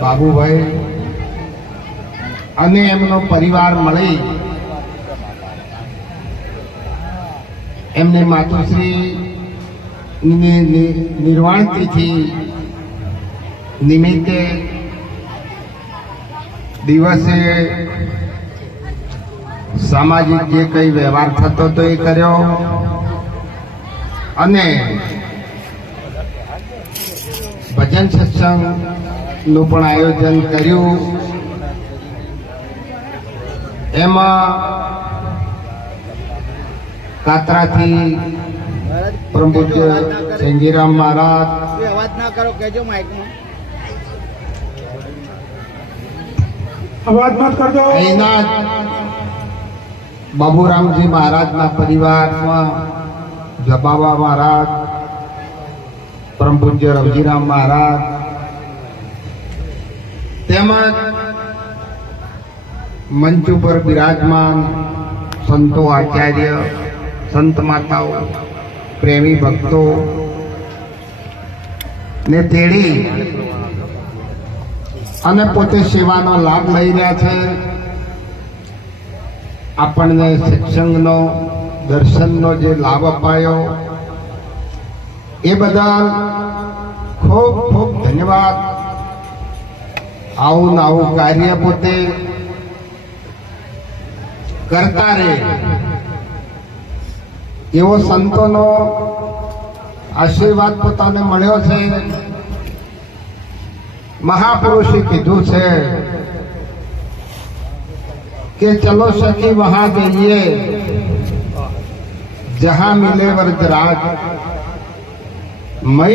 બાબુભાઈ. અને એમનો પરિવાર મળી. એમને માતુશ્રી નિર્વાણ તિથિ નિમિત્તે દિવસે સામાજિક જે કઈ વ્યવહાર થતો હતો એ કર્યો. અને ભજન સત્સંગ નું પણ આયોજન કર્યું. એમાં કાતરાથી પરમ પૂજ્ય મહારાજ અવાજ ના કરો કેજો માઇકમાં. અવાજ મત કરજો. અહીંના બાબુરામજી મહારાજના પરિવારમાં જબાબા મહારાજ પરમ પૂજ્ય રવજીરામ મહારાજ તેમજ મંચ ઉપર બિરાજમાન સંતો આચાર્ય, સંત માતાઓ, પ્રેમી ભક્તો ને તેડી અને પોતે સેવાનો લાભ લઈ રહ્યા છે. આપણને સત્સંગનો, દર્શનનો જે લાભ અપાયો, એ બદલ ખૂબ ખૂબ ધન્યવાદ. આવું આવું કાર્ય પોતે કરતા રહે. એવો સંતોનો આશીર્વાદ પોતાને મળ્યો છે. મહાપુરુષે કીધું છે કે ચલો સખી વહા જઈએ જહા મિલે વરજરાજ મય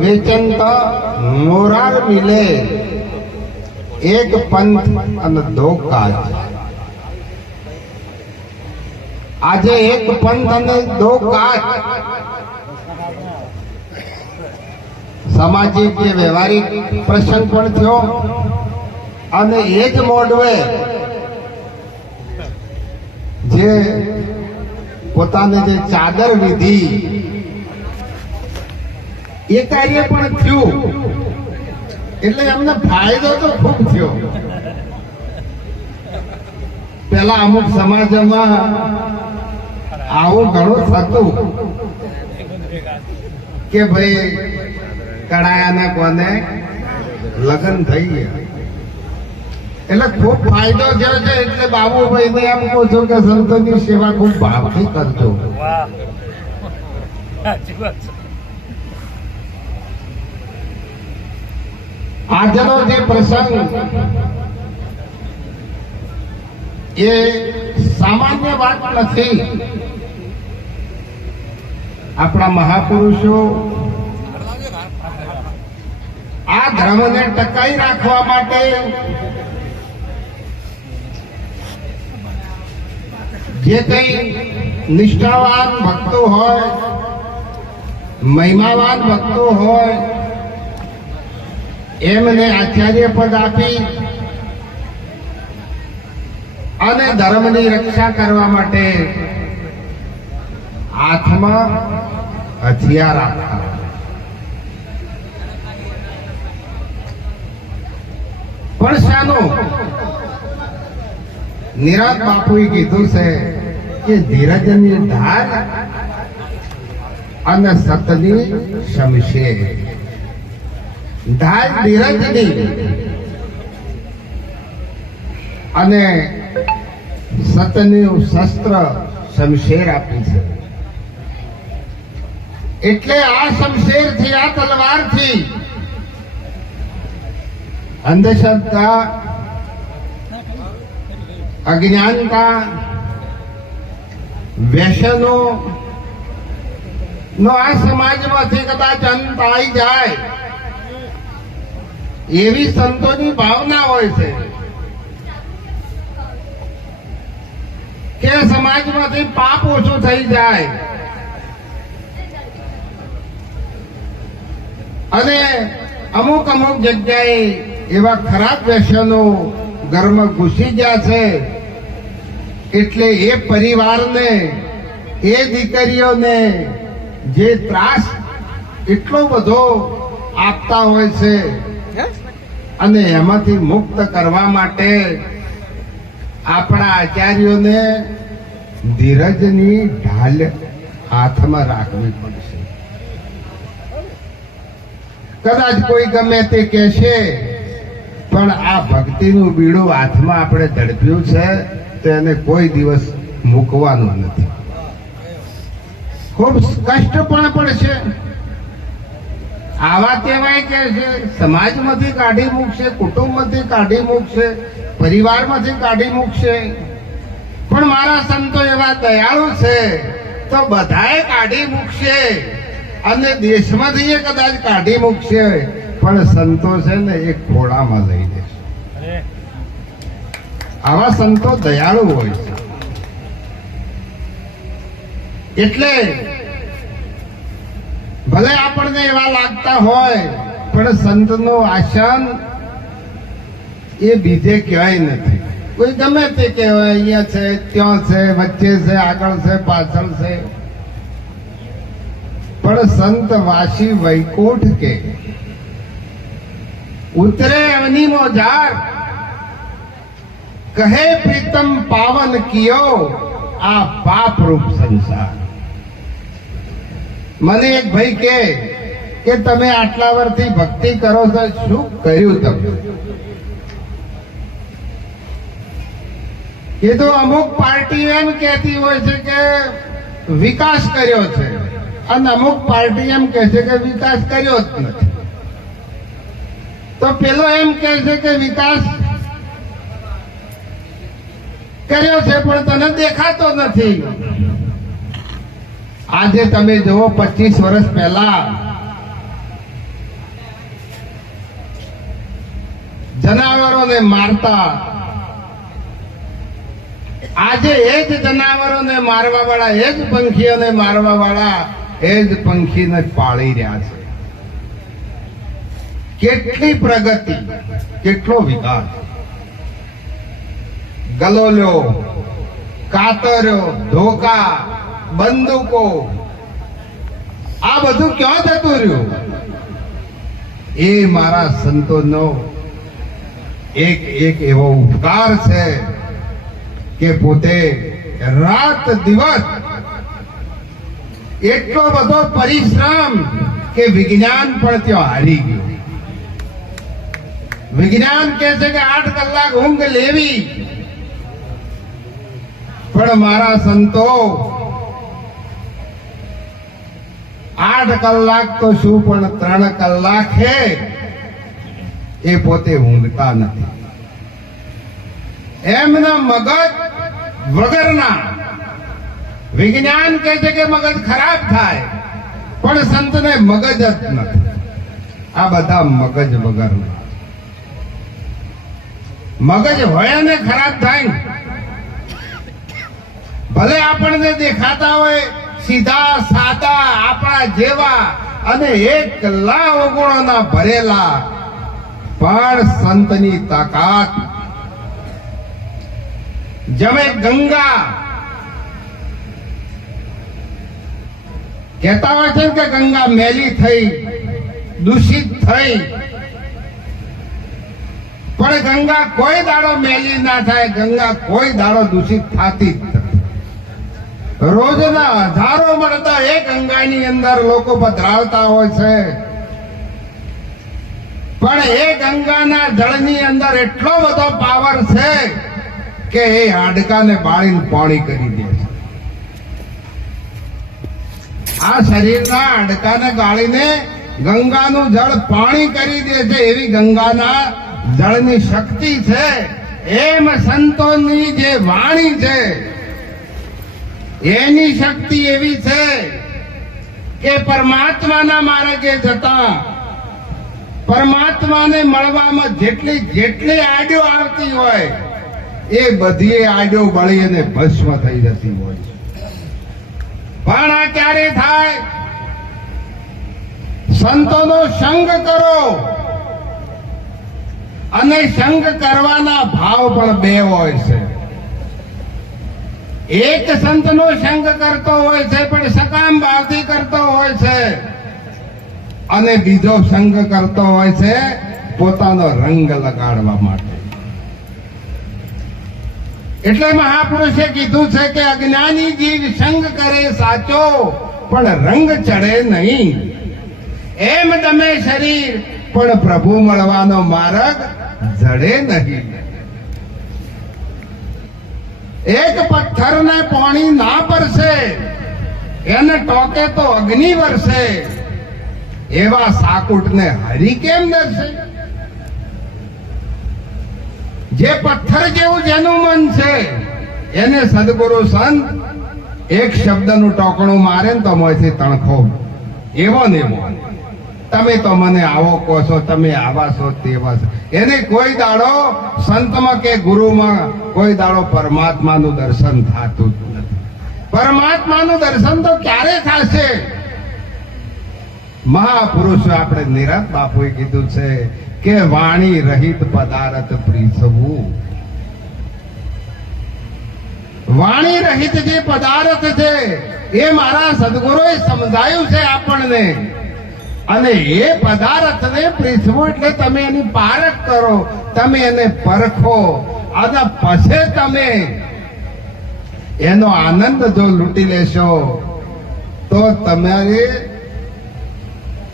વેચન તો મોરાર મિલે. એક પંથ અને દો કાજ આજે એક પંથ અને દો કાજ સામાજિક કે વ્યવહારિક પ્રસંગ પણ થયો, અને એ જ મોડવે જે પોતાને જે ચાદર વિધિ, એ કાર્ય પણ થયું. એટલે એમને ફાયદો તો ખૂબ થયો. પેલા અમુક સમાજમાં આવું ઘણું થતું કે ભાઈ કડાયાના કોને લગ્ન થઈ ગયા. એટલે ખૂબ ફાયદો થયો છે એટલે બાબુભાઈ ને એમ કહું છું કે સંતોની સેવા ખૂબ ભાવથી કરજો. આજનો જે પ્રસંગ એ સામાન્ય વાત નથી. આપણા મહાપુરુષો આ ધર્મને ટકાઈ રાખવા માટે જે કઈ નિષ્ઠાવાન ભક્તો હોય, મહિમાવાન ભક્તો હોય એમને આચાર્ય પદ આપી અને ધર્મની રક્ષા કરવા માટે હાથમાં હથિયાર આપતા. પણ શાનું નિરાજ બાપુએ કીધું છે કે ધીરજની ધાર અને સતની શમશેર. ધાર ધીરજની અને સતનું શસ્ત્ર શમશેર આપી છે એટલે આ શમશેરથી આ તલવારથી અંધશ્રદ્ધા અજ્ઞાનતા વ્યસનો નો આ સમાજમાંથી કદાચ અંત આવી જાય એવી સંતોની ભાવના હોય છે કે સમાજમાંથી પાપ ઓછું થઈ જાય અને અમુક અમુક જગ્યાએ એવા ખરાબ વ્યસનો ઘરમાં ઘૂસી ગયા છે એટલે એ પરિવારને, એ દીકરીઓને જે ત્રાસ એટલો બધો આપતા હોય છે? અને એમાંથી મુક્ત કરવા માટે આપણા આચાર્યોને ધીરજની ઢાલ હાથમાં રાખવી પડશે. કદાચ કોઈ ગમે તે કહેશે, પણ આ ભક્તિનું બીડું હાથમાં આપણે ઝડપ્યું છે તેને કોઈ દિવસ મૂકવાનું નથી. ખૂબ કષ્ટ પણ પડશે. આવા કહેવાય કે છે સમાજમાંથી કાઢી મૂકશે કુટુંબમાંથી કાઢી મૂકશે પરિવારમાંથી કાઢી મૂકશે. પણ મારા સંતો એવા દયાળુ છે તો બધાએ કાઢી મૂકશે. અને દેશમાંથી એ કદાચ કાઢી મૂકશે પણ સંતો છે ને એ ખોળામાં લઈ દેશે આવા સંતો દયાળુ હોય છે. એટલે ભલે આપણને એવા લાગતા હોય, પણ સંતનું આસન એ બીજે કહેવાય નથી. કોઈ ગમે તે કહેવાય, અહીંયા છે, ત્યાં છે, વચ્ચે છે, આગળ છે, પાછળ છે. પણ સંત વાસી વૈકુંઠ કે, ઉતરે અવની મોજાર કહે પ્રીતમ પાવન કિયો, આ પાપ રૂપ સંસાર. મને એક ભાઈ કે કે તમે આટલા વર્ષથી ભક્તિ કરો છો, શું કર્યું તમે કીધું અમુક પાર્ટી એમ કહેતી હોય છે કે વિકાસ કર્યો છે, અને અમુક પાર્ટી એમ કહે છે કે વિકાસ કર્યો જ નથી. તો પેલો એમ કહે છે કે વિકાસ કર્યો છે, પણ તને દેખાતો નથી. આજે તમે જુઓ પચીસ વર્ષ પહેલા જનાવરોને મારતા. આજે એ જ જનાવરોને મારવા વાળા એ જ પંખીઓને મારવા વાળા એ જ પંખીને પાળી રહ્યા છે. કેટલી પ્રગતિ, કેટલો વિકાસ. ગલોલ્યો, કાતર્યો, ધોકા બંદૂકો. આ બધું ક્યાં જતું રહ્યું? એ મારા સંતોનો એક એક એવો ઉપકાર છે કે પોતે રાત દિવસ એટલો બધો પરિશ્રમ કે વિજ્ઞાન પણ ત્યાં હારી ગયું. વિજ્ઞાન કે છે કે આઠ કલાક ઊંઘ લેવી. પણ મારા સંતો આઠ કલાક તો શું પણ ત્રણ કલાક હે? એ પોતે ઊંઘતા નથી. એમના મગજ વગરના. વિજ્ઞાન કહે છે કે મગજ ખરાબ થાય, પણ સંતને મગજ જ નથી. આ બધા મગજ વગરના. મગજ હોય ને ખરાબ થાય ભલે આપણને દેખાતા હોય સીધા સાદા આપણા જેવા અને એક લાખ ગુણોના ભરેલા. પણ સંતની તાકાત. જમે ગંગા. કહેતા હોય છે કે ગંગા મેલી થઈ, દૂષિત થઈ. પણ ગંગા કોઈ દાડો મેલી ના થાય, ગંગા કોઈ દાડો દૂષિત થતી રોજના હજારો મળતા એક અંગાની અંદર લોકો પધરાવતા હોય છે. પણ એ ગંગાના જળની અંદર એટલો બધો પાવર છે કે એ હાડકાને બાળીને પાણી કરી દે છે. આ શરીરના હાડકાને ગાળીને ગંગાનું જળ પાણી કરી દે છે. એવી ગંગાના જળની શક્તિ છે. એમ સંતોની જે વાણી છે એની શક્તિ એવી છે કે પરમાત્માના માર્ગે જતા પરમાત્માને મળવામાં જેટલી જેટલી આડ્યો આવતી હોય, એ બધી આડ્યો બળી અને ભસ્મ થઈ જતી હોય પણ આ ક્યારે થાય? સંતોનો સંગ કરો અને સંગ કરવાના ભાવ પણ બે હોય છે. એક સંતનો સંગ કરતો હોય છે, પણ સકામ ભાવથી કરતો હોય છે. અને બીજો સંગ કરતો હોય છે, પોતાનો રંગ લગાડવા માટે. એટલે મહાપુરુષે કીધું છે કે અજ્ઞાની જીવ સંગ કરે સાચો, પણ રંગ ચડે નહીં. એમ તમે શરીર, પણ પ્રભુ મળવાનો માર્ગ જડે નહીં. એક પથ્થરને પાણી ના પરસે, એને ટોકે તો અગ્નિ વરસે. એવા સાકુટને હરી કેમ દર્શે? જે પથ્થર જેવું જેનું મન છે, એને સદગુરુ સંત એક શબ્દનું ટોકણું મારે ને તો મોંથી તણખો. એવો ને એવો. તમે તો મને આવો કહો છો, તમે આવા છો તેવા છો. એને કોઈ દાડો સંતમાં કે ગુરુમાં કોઈ દાડો પરમાત્માનું દર્શન થતું જ નથી. પરમાત્માનું દર્શન તો ક્યારે થશે? મહાપુરુષ આપણે નિરત બાપુએ કીધું છે કે વાણી રહિત પદાર્થ પ્રીસવું. વાણી રહિત જે પદાર્થ છે, એ મારા સદગુરુએ સમજાયું છે આપણને. અને એ પદાર્થને પ્રીસવું એટલે તમે એની પારખ કરો, તમે એને પરખો. અને પછી તમે એનો આનંદ જો લૂંટી લેશો, તો તમારે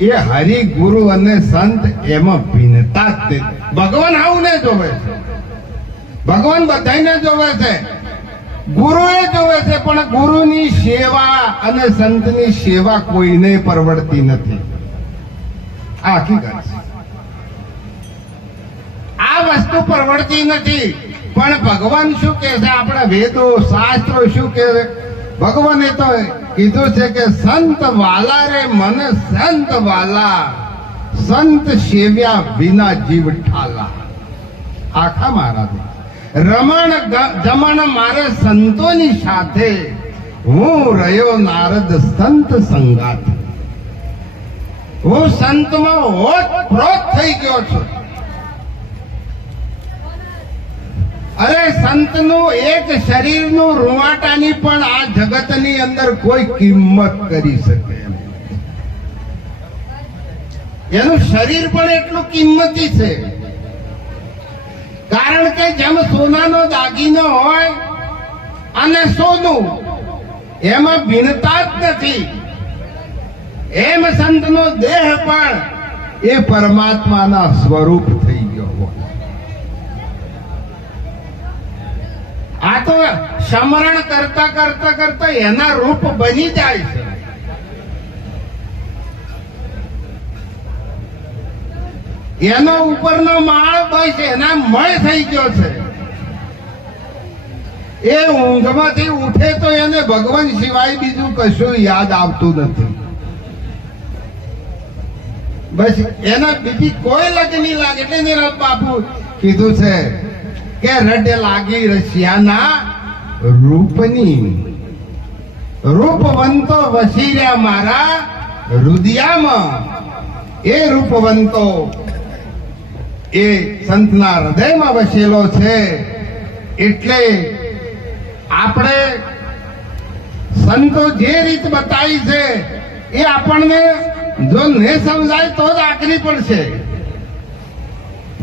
એ હરિ ગુરુ અને સંત એમાં ભિન્નતા ભગવાન આવું ને જોવે છે. ભગવાન બધાને જોવે છે. ગુરુએ જોવે છે, પણ ગુરુની સેવા અને સંતની સેવા કોઈને પરવડતી નથી. આ વસ્તુ પરવડતી નથી. પણ ભગવાન શું કે છે? આપણા વેદો, શાસ્ત્રો શું કે ભગવાને તો કીધું છે કે સંત વાલા રે મન સંત વાલા. સંત સેવ્યા વિના જીવ ઠાલા. આખા મહારાજ રમણ જમણ મારે સંતોની સાથે. હું રહ્યો નારદ સંત સંગાત હું સંતમાં હોત પ્રોત થઈ ગયો છું. અરે સંતનું એક શરીરનું રૂવાટાની પણ આ જગતની અંદર કોઈ કિંમત કરી શકે એનું શરીર પણ એટલું કિંમતી છે. કારણ કે જેમ સોનાનો દાગીનો હોય અને સોનું, એમાં ભિન્નતા જ નથી. એમ સંતનો દેહ પણ એ પરમાત્માના સ્વરૂપ થઈ ગયો હોય. આ તો સમરણ કરતા કરતા કરતા એના રૂપ બની જાય છે. એનો ઉપરનો માળ બસ એના મય થઈ ગયો છે. એ ઊંઘમાંથી ઉઠે તો એને ભગવાન સિવાય બીજું કશું યાદ આવતું નથી. બસ એના બીજી કોઈ લગની લાગે. એટલે નિરપ બાપુ કીધું છે કે રડે લાગી રશિયાના રૂપની. રૂપવંતો વસી રહ્યા મારા રુદિયામાં. એ રૂપવંતો એ સંતના હૃદયમાં વસેલો છે. એટલે આપણે સંતો જે રીત બતાવી છે એ આપણને જો ને સમજાય તો જ આકરી પડશે.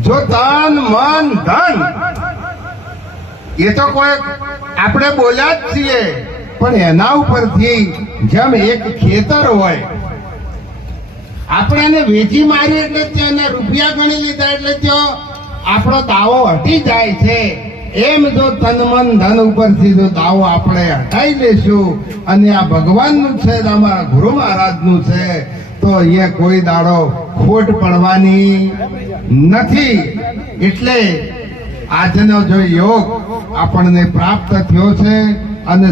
જો તન, મન, ધન. એ તો કોઈ આપણે બોલ્યા જ છીએ, પણ એના ઉપરથી જેમ એક ખેતર હોય, આપણે એને વેચી મારી એટલે તેને રૂપિયા ગણી લીધા એટલે ત્યાં આપણો દાવો હટી જાય છે. એમ જો તન, મન, ધન ઉપરથી જો દાવો આપણે હટાઈ લેશું, અને આ ભગવાનનું છે અમારા ગુરુ મહારાજનું છે તો અહીંયા કોઈ દાડો ખોટ પડવાની નથી. એટલે આજનો જો યોગ આપણને પ્રાપ્ત થયો છે અને